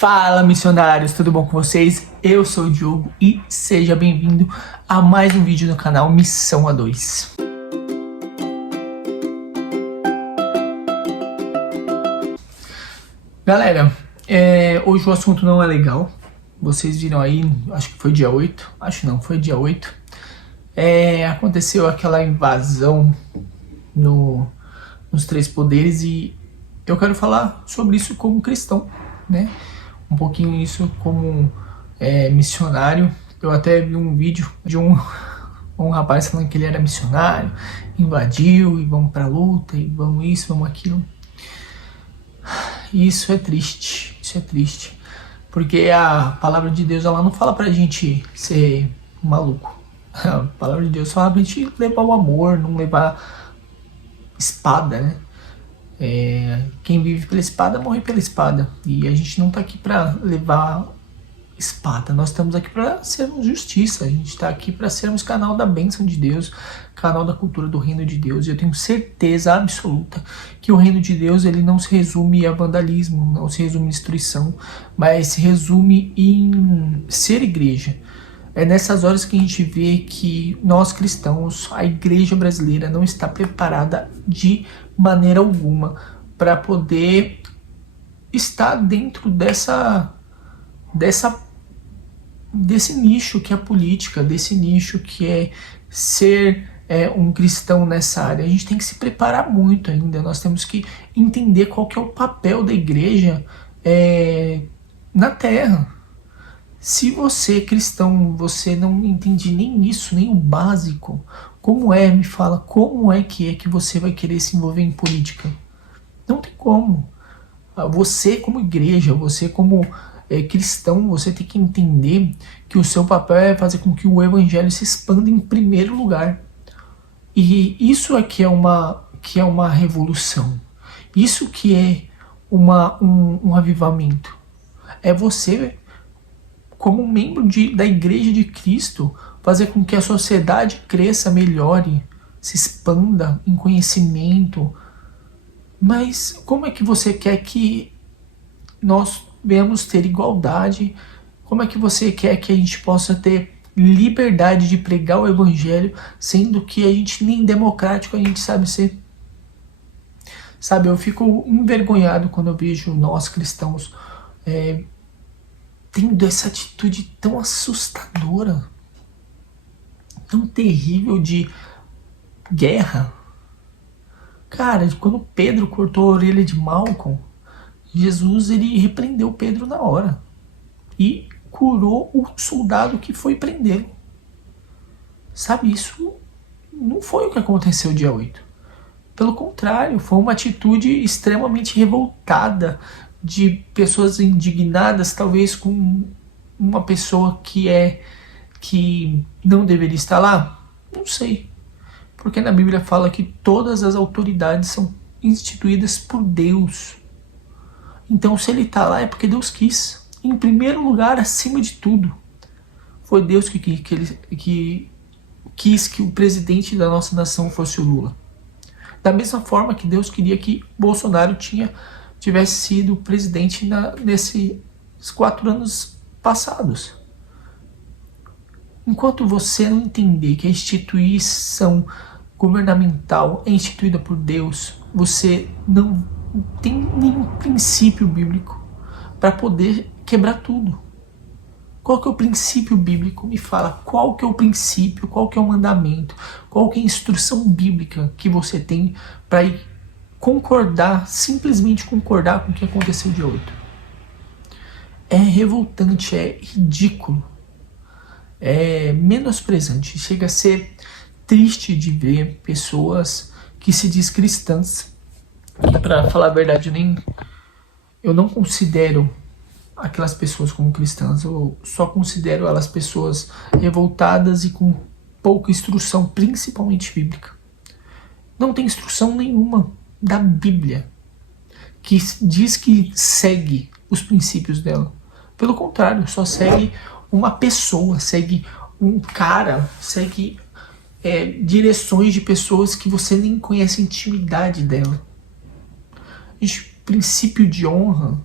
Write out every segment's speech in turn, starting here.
Fala, missionários, tudo bom com vocês? Eu sou o Diogo e seja bem-vindo a mais um vídeo no canal Missão A2. Galera, hoje o assunto não é legal. Vocês viram aí, acho que foi dia 8, foi dia 8. Aconteceu aquela invasão nos três poderes e eu quero falar sobre isso como cristão, né? Um pouquinho isso como missionário. Eu até vi um vídeo de um rapaz falando que ele era missionário, invadiu e vamos pra luta, e vamos isso, vamos aquilo. E isso é triste, porque a palavra de Deus ela não fala pra gente ser maluco. A palavra de Deus fala pra gente levar o amor, não levar espada, né? Quem vive pela espada morre pela espada. E a gente não tá aqui pra levar espada, nós estamos aqui para sermos justiça, a gente está aqui para sermos canal da bênção de Deus, canal da cultura do reino de Deus. E eu tenho certeza absoluta que o reino de Deus ele não se resume a vandalismo, não se resume a destruição, mas se resume em ser igreja. É nessas horas que a gente vê que nós cristãos, a igreja brasileira não está preparada de maneira alguma para poder estar dentro desse nicho que é a política, desse nicho que é ser um cristão nessa área. A gente tem que se preparar muito ainda, nós temos que entender qual que é o papel da igreja na terra. Se você, cristão, você não entende nem isso, nem o básico, me fala, como é que você vai querer se envolver em política? Não tem como. Você como igreja, você como cristão, você tem que entender que o seu papel é fazer com que o evangelho se expanda em primeiro lugar. E isso aqui é uma revolução. Isso que é um avivamento. É você, como membro da Igreja de Cristo, fazer com que a sociedade cresça, melhore, se expanda em conhecimento. Mas como é que você quer que nós venhamos ter igualdade? Como é que você quer que a gente possa ter liberdade de pregar o evangelho, sendo que a gente nem democrático a gente sabe ser? Sabe, eu fico envergonhado quando eu vejo nós cristãos tendo essa atitude tão assustadora, tão terrível de guerra. Cara, quando Pedro cortou a orelha de Malcolm, Jesus ele repreendeu Pedro na hora e curou o soldado que foi prendê-lo. Sabe, isso não foi o que aconteceu dia 8. Pelo contrário, foi uma atitude extremamente revoltada de pessoas indignadas, talvez com uma pessoa que não deveria estar lá. Não sei, porque na Bíblia fala que todas as autoridades são instituídas por Deus. Então se ele está lá é porque Deus quis. Em primeiro lugar, acima de tudo, foi Deus que quis que o presidente da nossa nação fosse o Lula. Da mesma forma que Deus queria que Bolsonaro tivesse sido presidente nesses 4 anos passados. Enquanto você não entender que a instituição governamental é instituída por Deus, você não tem nenhum princípio bíblico para poder quebrar tudo. Qual que é o princípio bíblico? Me fala, qual que é o princípio, qual que é o mandamento, qual que é a instrução bíblica que você tem para ir simplesmente concordar com o que aconteceu dia 8? É revoltante, é ridículo, é menosprezante, chega a ser triste de ver pessoas que se diz cristãs. E para falar a verdade, eu não considero aquelas pessoas como cristãs, eu só considero elas pessoas revoltadas e com pouca instrução, principalmente bíblica. Não tem instrução nenhuma da Bíblia que diz que segue os princípios dela. Pelo contrário, só segue uma pessoa, segue um cara, segue direções de pessoas que você nem conhece a intimidade dela. O princípio de honra,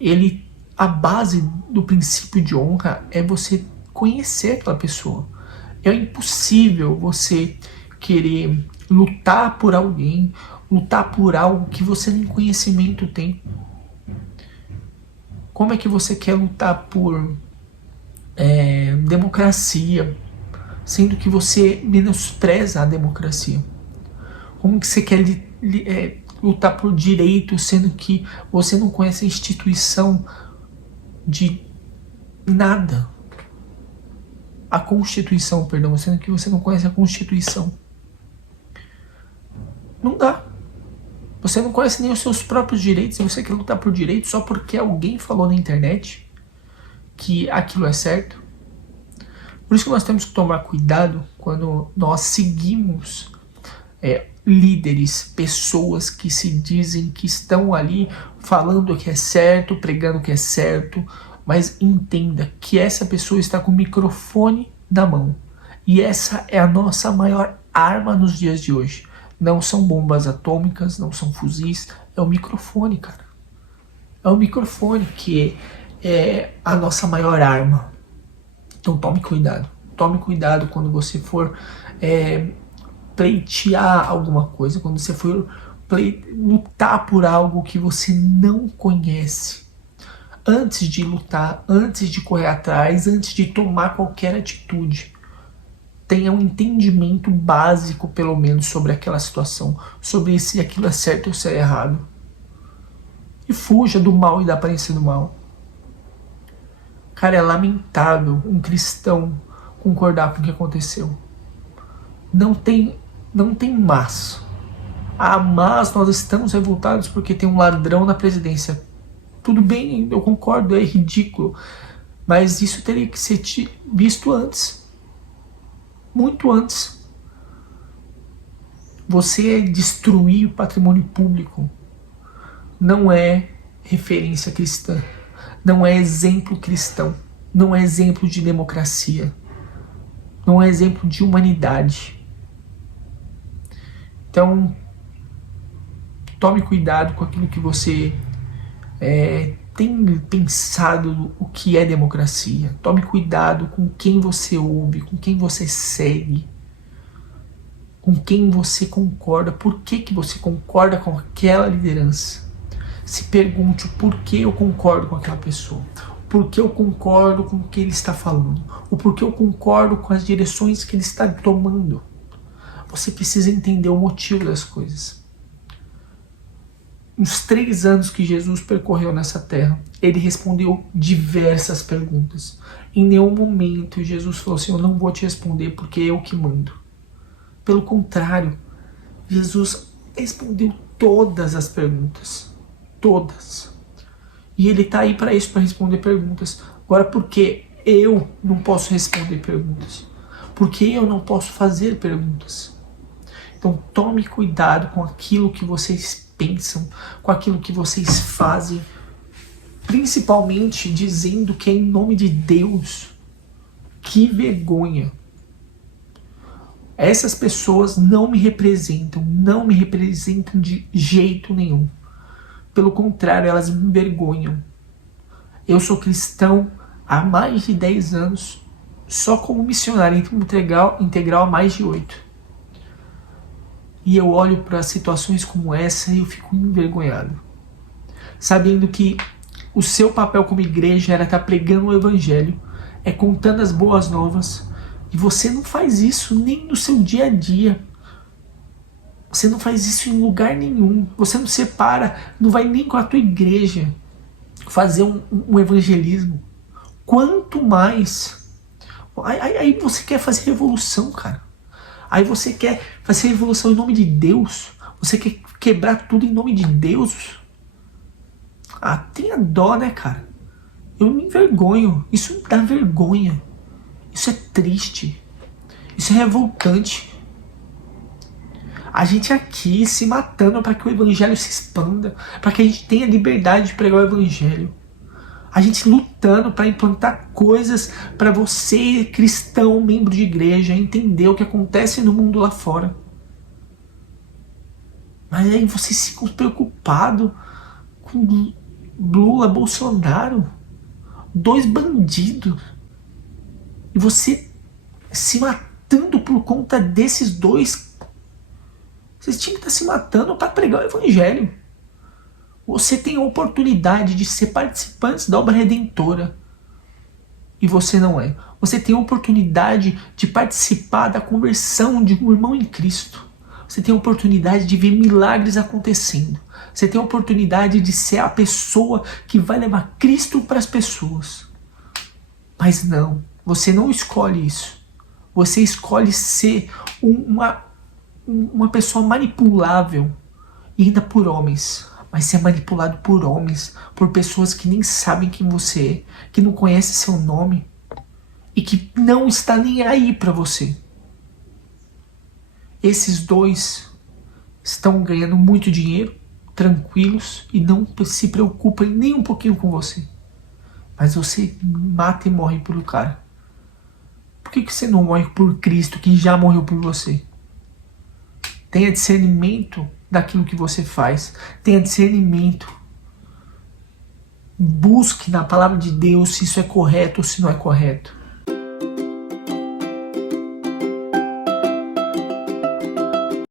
ele a base do princípio de honra é você conhecer aquela pessoa. É impossível você querer lutar por alguém, lutar por algo que você nem conhecimento tem. Como é que você quer lutar por democracia, sendo que você menospreza a democracia? Como que você quer lutar por direito, sendo que você não conhece a instituição de nada? A Constituição, perdão, sendo que você não conhece a Constituição. Não dá. Você não conhece nem os seus próprios direitos e você quer lutar por direitos só porque alguém falou na internet que aquilo é certo. Por isso que nós temos que tomar cuidado quando nós seguimos líderes, pessoas que se dizem que estão ali falando o que é certo, pregando o que é certo, mas entenda que essa pessoa está com o microfone na mão. E essa é a nossa maior arma nos dias de hoje. Não são bombas atômicas, não são fuzis, é o microfone, cara. É o microfone que é a nossa maior arma. Então tome cuidado. Tome cuidado quando você for pleitear alguma coisa, quando você for lutar por algo que você não conhece. Antes de lutar, antes de correr atrás, antes de tomar qualquer atitude, tenha um entendimento básico, pelo menos, sobre aquela situação, sobre se aquilo é certo ou se é errado. E fuja do mal e da aparência do mal. Cara, é lamentável um cristão concordar com o que aconteceu. Não tem mas. Mas nós estamos revoltados porque tem um ladrão na presidência. Tudo bem, eu concordo, é ridículo. Mas isso teria que ser visto antes. Muito antes. Você destruir o patrimônio público não é referência cristã. Não é exemplo cristão. Não é exemplo de democracia. Não é exemplo de humanidade. Então, tome cuidado com aquilo que você tem pensado o que é democracia. Tome cuidado com quem você ouve, com quem você segue, com quem você concorda, por que você concorda com aquela liderança. Se pergunte o porquê eu concordo com aquela pessoa, o porquê eu concordo com o que ele está falando, o porquê eu concordo com as direções que ele está tomando. Você precisa entender o motivo das coisas. Nos 3 anos que Jesus percorreu nessa terra, ele respondeu diversas perguntas. Em nenhum momento Jesus falou assim: eu não vou te responder porque é eu que mando. Pelo contrário, Jesus respondeu todas as perguntas. Todas. E ele está aí para isso, para responder perguntas. Agora, por que eu não posso responder perguntas? Por que eu não posso fazer perguntas? Então tome cuidado com aquilo que vocês pensam, com aquilo que vocês fazem, principalmente dizendo que é em nome de Deus. Que vergonha! Essas pessoas não me representam de jeito nenhum. Pelo contrário, elas me envergonham. Eu sou cristão há mais de 10 anos, só como missionário integral há mais de 8. E eu olho para situações como essa e eu fico envergonhado. Sabendo que o seu papel como igreja era estar pregando o evangelho, contando as boas novas, e você não faz isso nem no seu dia a dia. Você não faz isso em lugar nenhum. Você não separa, não vai nem com a tua igreja fazer um evangelismo. Quanto mais... Aí você quer fazer revolução, cara. Aí você quer fazer revolução em nome de Deus. Você quer quebrar tudo em nome de Deus. Tenha dó, né, cara? Eu me envergonho. Isso dá vergonha. Isso é triste. Isso é revoltante. A gente aqui se matando para que o evangelho se expanda, para que a gente tenha liberdade de pregar o evangelho. A gente lutando para implantar coisas para você, cristão, membro de igreja, entender o que acontece no mundo lá fora. Mas aí vocês ficam preocupados com Lula, Bolsonaro. 2 bandidos. E você se matando por conta desses 2. Vocês tinham que estar se matando para pregar o evangelho. Você tem a oportunidade de ser participante da obra redentora. E você não é. Você tem a oportunidade de participar da conversão de um irmão em Cristo. Você tem a oportunidade de ver milagres acontecendo. Você tem a oportunidade de ser a pessoa que vai levar Cristo para as pessoas. Mas não, você não escolhe isso. Você escolhe ser uma pessoa manipulável, e ainda por homens. Mas ser manipulado por homens, por pessoas que nem sabem quem você é, que não conhecem seu nome e que não está nem aí para você. Esses 2 estão ganhando muito dinheiro, tranquilos, e não se preocupam nem um pouquinho com você. Mas você mata e morre pelo cara. Por que você não morre por Cristo, que já morreu por você? Tenha discernimento daquilo que você faz. Tenha discernimento. Busque na palavra de Deus se isso é correto ou se não é correto.